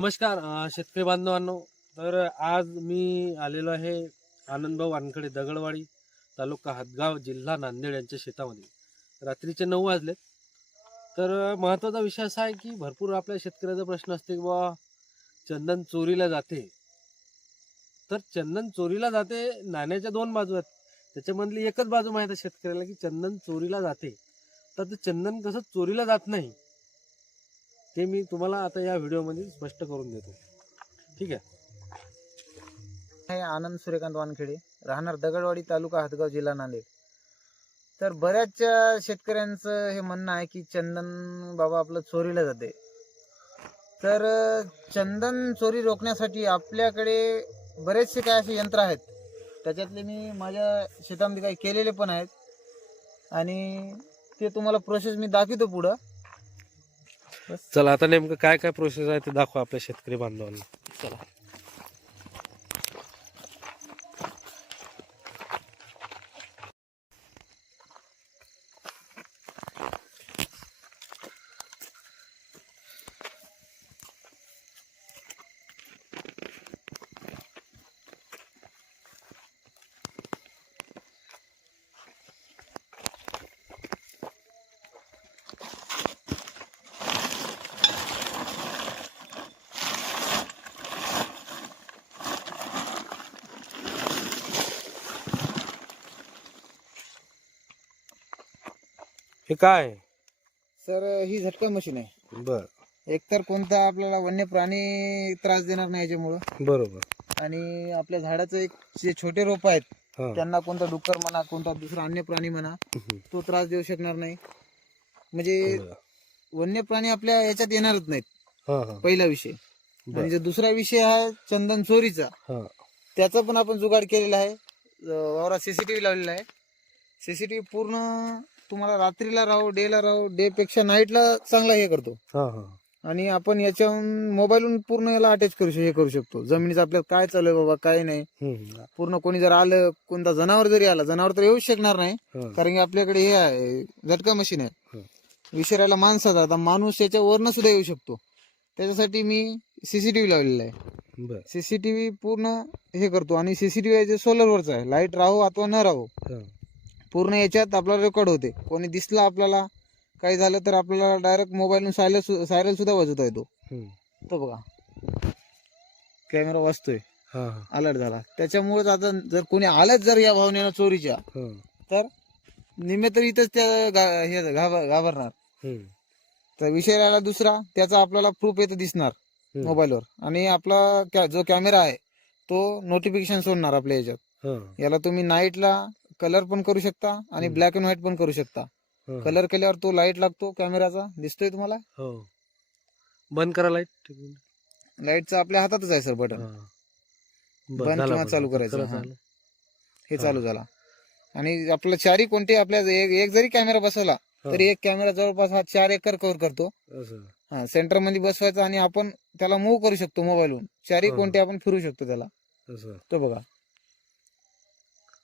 नमस्कार अं, शेतकरी बांधवांनो. तर आज मी आलेलो आहे आनंदभाऊ वानखडे दगडवाडी तालुका हातगाव जिल्हा नांदेड यांच्या शेतामध्ये. रात्रीचे नऊ वाजले. तर अं, महत्त्वाचा विषय असा आहे की भरपूर आपल्या शेतकऱ्याचा प्रश्न असते की बाबा चंदन चोरीला जाते. तर चंदन चोरीला जाते नाण्याच्या दोन बाजू आहेत. त्याच्यामधली एकच बाजू माहीत आहे शेतकऱ्याला की चंदन चोरीला जाते. तर ते चंदन कसं चोरीला जात नाही ते मी तुम्हाला आता या व्हिडिओमध्ये स्पष्ट करून देतो. ठीक आहे? हे आनंद सूर्यकांत वानखेडे राहणार दगडवाडी तालुका हातगाव जिल्हा नांदेड. तर बऱ्याचशा शेतकऱ्यांचं हे म्हणणं आहे की चंदन बाबा आपलं चोरीला जाते. तर चंदन चोरी रोखण्यासाठी आपल्याकडे बरेचसे काय असे यंत्र आहेत. त्याच्यातले मी माझ्या शेतामध्ये काही केलेले पण आहेत. आणि ते तुम्हाला प्रोसेस मी दाखवतो पुढं. चला आता नेमकं काय काय प्रोसेस आहे ते दाखवा आपल्या शेतकरी बांधवांना. चला. हे काय? सर ही झटका मशीन आहे. बर. एकतर कोणता आपल्याला वन्य प्राणी त्रास देणार नाही याच्यामुळं. बरोबर. आणि आपल्या झाडाचं एक जे छोटे रोप आहेत हा. त्यांना कोणता डुक्कर म्हणा कोणता दुसरा अन्य प्राणी म्हणा हम्म. तो त्रास देऊ शकणार नाही. म्हणजे बरं. वन्य प्राणी आपल्या याच्यात येणारच नाहीत. हा हा. पहिला विषय. बर. आणि जो दुसरा विषय आहे चंदन चोरीचा. हा. त्याचा पण आपण जुगाड केलेला आहे. अं, वावरात सीसीटीव्ही लावलेला आहे. सीसीटीव्ही पूर्ण तुम्हाला रात्रीला राहू डेला राहू डे पेक्षा नाईटला चांगला हे करतो. हा हा. आणि आपण याच्याहून मोबाईलहून पूर्ण याला अटॅच करू हे करू शकतो. जमिनीचं आपल्याला काय चालू आहे बाबा काय नाही. हम्म. पूर्ण कोणी जर आलं कोणता जनावर जरी आला जनावर तर येऊच शकणार नाही. हा. कारण की आपल्याकडे हे आहे झटका मशीन आहे. हं. विषाराला माणसाचा आता माणूस याच्यावरनं सुद्धा येऊ शकतो. त्याच्यासाठी मी सीसीटीव्ही लावलेला आहे. बर. सीसीटीव्ही पूर्ण हे करतो. आणि सीसीटीव्ही जे सोलरवरचा आहे. लाइट राहू अथवा न राहू. हा. पूर्ण याच्यात आपल्याला रेकॉर्ड होते कोणी दिसलं आपल्याला काही झालं तर आपल्याला डायरेक्ट मोबाईलून सायरल सायरल सुद्धा वाजवता येतो. तो बघा कॅमेरा वाजतोय अलर्ट झाला त्याच्यामुळेच आता जर कोणी आलंच जर या भावनेनं चोरीच्या. तर निम्मे तर इथंच त्या हे घाब- घाबरणार. तर विषय राहिला दुसरा त्याचा आपल्याला प्रूफ येतं दिसणार. मोबाईलवर आणि आपला जो कॅमेरा आहे तो नोटिफिकेशन सोडणार आपल्या याच्यात. याला तुम्ही नाईटला कलर पण करू शकता आणि. ब्लॅक अँड व्हाईट पण करू शकता. हा. कलर केल्यावर तो लाइट लागतो कॅमेराचा दिसतोय तुम्हाला? हो. बंद करा लाइट लाईटचा आपल्या हातातच आहे सर बटन बंद किंवा चालू करायचं, हा. हे हा. चालू झाला. आणि आपला चारही कोणते आपल्या एक एक जरी कॅमेरा बसवला तरी एक कॅमेरा जवळपास हा चार एकर कव्हर करतो. हा सेंटरमध्ये बसवायचा आणि आपण त्याला मूव्ह करू शकतो मोबाईलवरून चारही हा. कोणते आपण फिरू शकतो त्याला. तो बघा.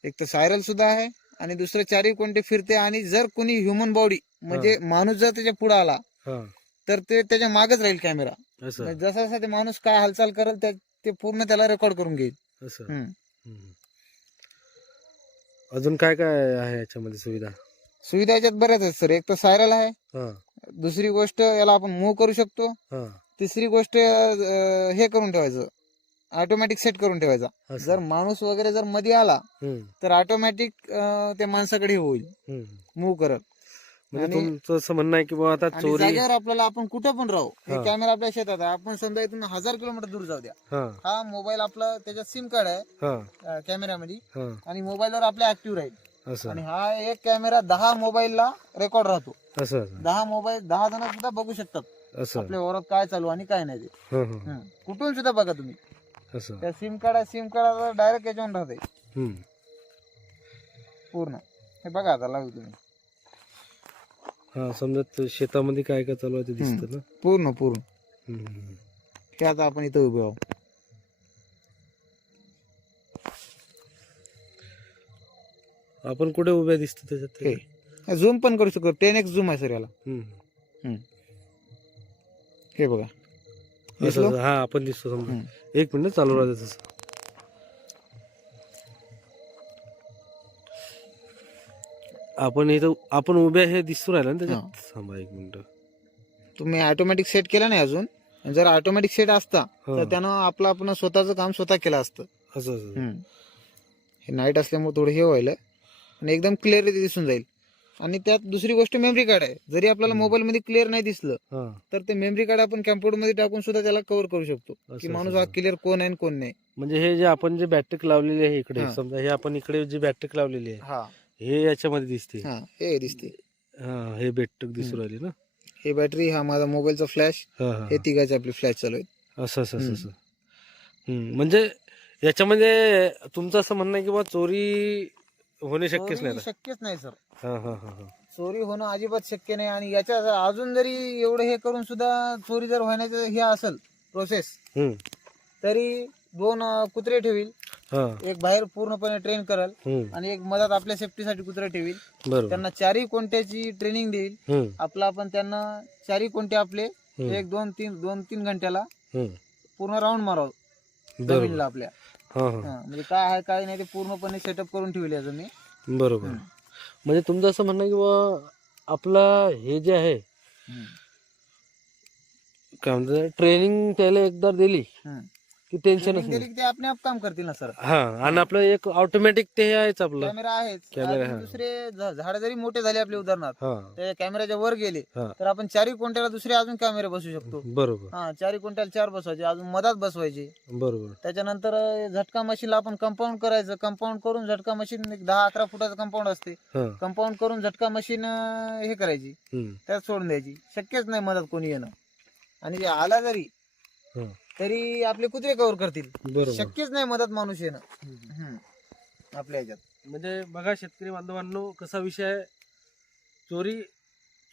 एक तर सायरल सुद्धा आहे आणि दुसरं चारही कोणते फिरते आणि जर कोणी ह्युमन बॉडी म्हणजे माणूस जर त्याच्या पुढे आला तर ते त्याच्या मागच राहील कॅमेरा जसा जसा ते माणूस काय हालचाल करेल ते पूर्ण त्याला रेकॉर्ड करून घेईल. अजून काय काय आहे याच्यामध्ये सुविधा? सुविधा याच्यात बऱ्याच आहेत सर. एक तर सायरल आहे. दुसरी गोष्ट याला आपण मूव्ह करू शकतो. तिसरी गोष्ट हे करून ठेवायचं. ऑटोमॅटिक सेट करून ठेवायचा. जर माणूस वगैरे जर मध्ये आला. तर ऑटोमॅटिक त्या माणसाकडे होईल. मूव्ह करत म्हणजे आणि- तुमचं असं म्हणणं आहे की बाबा आता आणि चोरी जागेवर आपल्याला आपण कुठं पण राहू हे हा. कॅमेरा आपल्या शेतात आहे. आपण समजा इथून हजार किलोमीटर दूर जाऊ द्या. हा. हा मोबाईल आपला त्याच्यात सिम कार्ड आहे हा. अं, कॅमेऱ्यामध्ये हा. आणि मोबाईलवर आपल्या ऍक्टिव्ह राहील. असं. आणि हा एक कॅमेरा दहा मोबाईलला रेकॉर्ड राहतो. असं असं. दहा मोबाईल दहा जण सुद्धा बघू शकतात. असं. आपल्या वरात काय चालू आणि काय नाही ते. हं, हं. हं. कुठून सुद्धा बघा तुम्ही. असं. त्या SIM card SIM card direct याच्यावर राहते हम्म. पूर्ण. हे बघा आता लावू तुम्ही. हा समजा ते शेतामध्ये काय काय चालू आहे ते दिसतं ना? पूर्ण पूर्ण. हम्म. हे आता आपण इथं उभे आहोत. आपण कुठे उभ्या दिसतो त्याच्यात ते? हे. झूम पण करू शकतो. टेन एक्स झूम आहे सर याला. हम्म. हे बघा. दिसलो? असं. हा आपण दिसतो समजा. एक मिनिट चालू राहते तसं आपण इथं आपण उभे हे दिसतो राहिलं ना त्याच्यात थांबा एक मिनिट तुम्ही ऑटोमॅटिक सेट केला नाही अजून जर ऑटोमॅटिक सेट असता तर. त्यानं आपलं आपण स्वतःचं काम स्वतः केलं असतं असं. हे नाईट असल्यामुळे थोडं हे व्हायला आणि एकदम क्लिअर दिसून जाईल आणि त्यात दुसरी गोष्ट मेमरी कार्ड आहे जरी आपल्याला. मोबाईल मध्ये क्लिअर नाही दिसलं हा तर ते मेमरी कार्ड आपण कॅम्प्युटरमध्ये टाकून सुद्धा त्याला कव्हर करू शकतो की असं माणूस असं. हा क्लिअर कोण आहे आणि कोण नाही म्हणजे हे जे आपण जे बॅटरी लावलेली आहे इकडे हा. समजा हे आपण इकडे जी बॅटरी लावलेली आहे हा हे याच्यामध्ये दिसते हा हे दिसते हा हे बॅटरी दिसू हम्म. राहिली ना हे बॅटरी हा माझा मोबाईलचा फ्लॅश हा हा हे तिघाचे आपले फ्लॅश चालू आहेत असं असं असं हम्म. असं हम्म. म्हणजे याच्यामध्ये तुमचं असं म्हणणं आहे की बा चोरी होणे शक्यच नाही चोरी आता. शक्यच नाही सर हा हा हा हा चोरी होणं अजिबात शक्य नाही आणि याच्या अजून जरी एवढं हे करून सुद्धा चोरी जर होण्याचं हे असेल प्रोसेस हम्म. तरी दोन अं, कुत्रे ठेवील हा एक बाहेर पूर्णपणे ट्रेन करल हम्म. आणि एक मधात आपल्या सेफ्टीसाठी कुत्रा ठेवील बरोबर त्यांना चारही कोणत्याची ट्रेनिंग देईल हम्म. आपलं आपण त्यांना चारही कोणते आपले हम्म. एक दोन तीन दोन तीन घंट्याला हम्म. पूर्ण राऊंड मारावं बरोबर जमिनीला आपल्या हा हा. हा, म्हणजे काय आहे काय नाही ते पूर्णपणे सेटअप करून ठेवले याचं मी. बरोबर. म्हणजे तुमचं असं म्हणणं आहे की बा आपलं हे जे आहे काय म्हणतात ट्रेनिंग त्याला एकदा दिली. की टेन्शनच Training नाही. ते आपले आप काम करतील ना सर. हा आणि आपलं एक ऑटोमॅटिक ते आहेच आपलं. कॅमेरा आहेच. Camera, आणि हा. दुसरे झाड जरी मोठे झाले आपले उदाहरणार्थ हा. ते कॅमेऱ्याच्या वर गेले हा. तर आपण चारही कोणत्याला दुसरे अजून कॅमेरे बसू शकतो. बरोबर. हा चारही कोणत्याला चार बसवायचे अजून मधात बसवायचे. बरोबर. त्याच्यानंतर अं, झटका मशीनला आपण कंपाऊंड करायचं. कंपाऊंड करून झटका मशीन एक दहा अकरा फुटाचं कंपाऊंड असते. हा. कंपाऊंड करून झटका मशीन हे करायची. हम्म. त्यात सोडून द्यायची. शक्यच नाही मदत कोणी येणं. आणि जे आला जरी हा. तरी आपले कुत्रे कव्हर करतील. शक्यच नाही मदत माणूस येणं. आपल्या ह्याच्यात. म्हणजे बघा शेतकरी बांधवांनो कसा विषय आहे? चोरी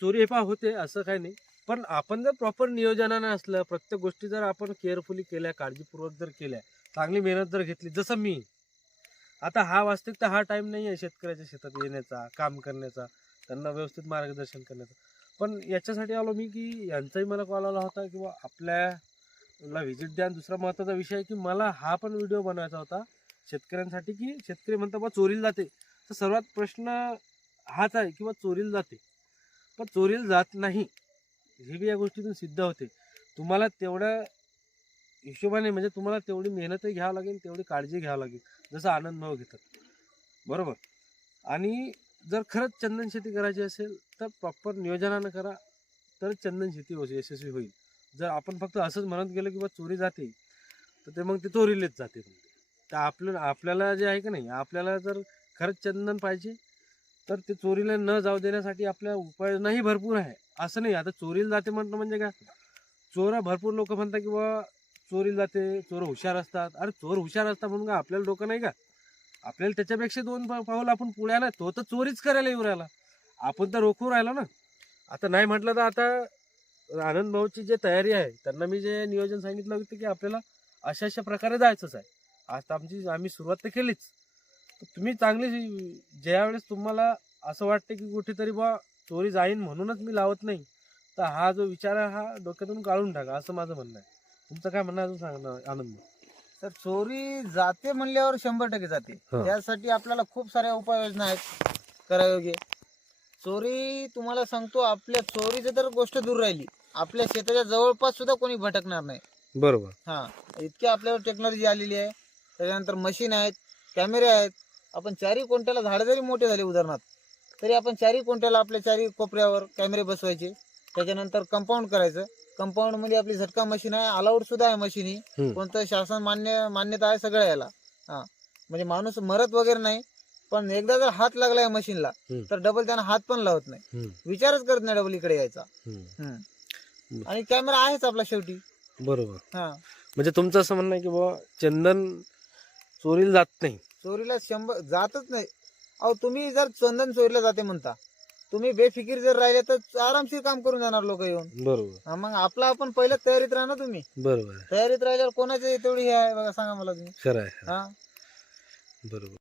चोरी हे पहा होते असं काही नाही. पण आपण जर प्रॉपर नियोजनानं असलं प्रत्येक गोष्टी जर आपण केअरफुली केल्या काळजीपूर्वक जर केल्या चांगली मेहनत जर घेतली जसं मी. आता हा वास्तविकता हा टाइम नाही आहे शेतकऱ्याच्या शेतात येण्याचा काम करण्याचा त्यांना व्यवस्थित मार्गदर्शन करण्याचा. पण याच्यासाठी आलो मी की यांचाही मला कॉल आला होता किंवा ला व्हिजिट द्या. आणि दुसरा महत्त्वाचा विषय आहे की मला हा पण व्हिडिओ बनवायचा होता. शेतकऱ्यांसाठी की शेतकरी म्हणतात बा चोरीला जाते. तर सर्वात प्रश्न हाच आहे किंवा चोरीला जाते. पण चोरीला जात नाही. हे बी या गोष्टीतून सिद्ध होते. तुम्हाला तेवढ्या हिशोबाने म्हणजे तुम्हाला तेवढी मेहनतही घ्यावं लागेल तेवढी काळजी घ्यावं लागेल. जसं आनंद भाव घेतात. बरोबर? आणि जर खरंच चंदन शेती करायची असेल तर प्रॉपर नियोजनानं करा. तर चंदन शेती यशस्वी होईल. जर आपण फक्त असंच म्हणत गेलो की बा चोरी जाते तर ते मग ते चोरीलेच जाते. तर आपलं आपल्याला जे आहे की नाही आपल्याला जर खरंच चंदन पाहिजे तर ते चोरीला न जाऊ देण्यासाठी आपल्या उपाययोजनाही भरपूर आहे. असं नाही आता चोरीला जाते म्हटलं म्हणजे काय? चोरा भरपूर लोक म्हणतात की बा चोरीला जाते चोर हुशार असतात. अरे चोर हुशार असतात म्हणून का आपल्याला डोकं नाही का? आपल्याला त्याच्यापेक्षा दोन पा- पाऊल आपण पुढे आला तो तर चोरीच करायला येऊ राहिला. आपण तर रोखू राहिलो ना. आता नाही म्हटलं तर आता आनंद भाऊची जी तयारी आहे त्यांना मी जे नियोजन सांगितलं होतं की आपल्याला अशा अशा प्रकारे जायचंच आहे. आज आमची आम्ही सुरुवात तर केलीच. तर तुम्ही चांगली ज्या वेळेस तुम्हाला असं वाटतं की कुठेतरी बा चोरी जाईन म्हणूनच मी लावत नाही तर हा जो विचार आहे हा डोक्यातून काढून टाका असं माझं म्हणणं आहे. तुमचं काय म्हणणं अजून सांगणार आनंद? तर चोरी जाते म्हणल्यावर शंभर टक्के जाते. त्यासाठी आपल्याला खूप साऱ्या उपाययोजना आहेत करायोग्य चोरी तुम्हाला सांगतो आपल्या चोरीची तर गोष्ट दूर राहिली. आपल्या शेताच्या जवळपास सुद्धा कोणी भटकणार नाही. बरोबर. हा इतकी आपल्यावर टेक्नॉलॉजी आलेली आहे. त्याच्यानंतर मशीन आहेत कॅमेरे आहेत. आपण चारही कोणत्याला झाडं जरी मोठे झाले उदाहरणार्थ तरी आपण चारही कोणत्याला आपल्या चारही कोपऱ्यावर कॅमेरे बसवायचे. त्याच्यानंतर कंपाऊंड करायचं. कंपाऊंडमध्ये आपली झटका मशीन आहे अलाउड सुद्धा आहे मशीन ही. कोणतं शासन मान्य मान्यता आहे सगळं याला. हा म्हणजे माणूस मरत वगैरे नाही पण एकदा जर हात लागला या मशीनला. तर डबल त्यानं हात पण लावत नाही. विचारच करत नाही डबल इकडे यायचा. आणि कॅमेरा आहेच आपला शेवटी. बरोबर. हा. म्हणजे तुमचं असं म्हणणं आहे की बाबा चंदन चोरीला जात नाही. चोरीला शंभर जातच नाही. अहो तुम्ही जर चंदन चोरीला जाते म्हणता तुम्ही बेफिकीर जर राहिले तर आरामशीर काम करून जाणार लोक येऊन. बरोबर. हा, मग आपला आपण पहिल्या तयारीत राहा ना तुम्ही. बरोबर. आहे. तयारीत राहिल्यावर कोणाची तेवढी हे आहे बघा सांगा मला तुम्ही. खरं आहे. हा. बरोबर.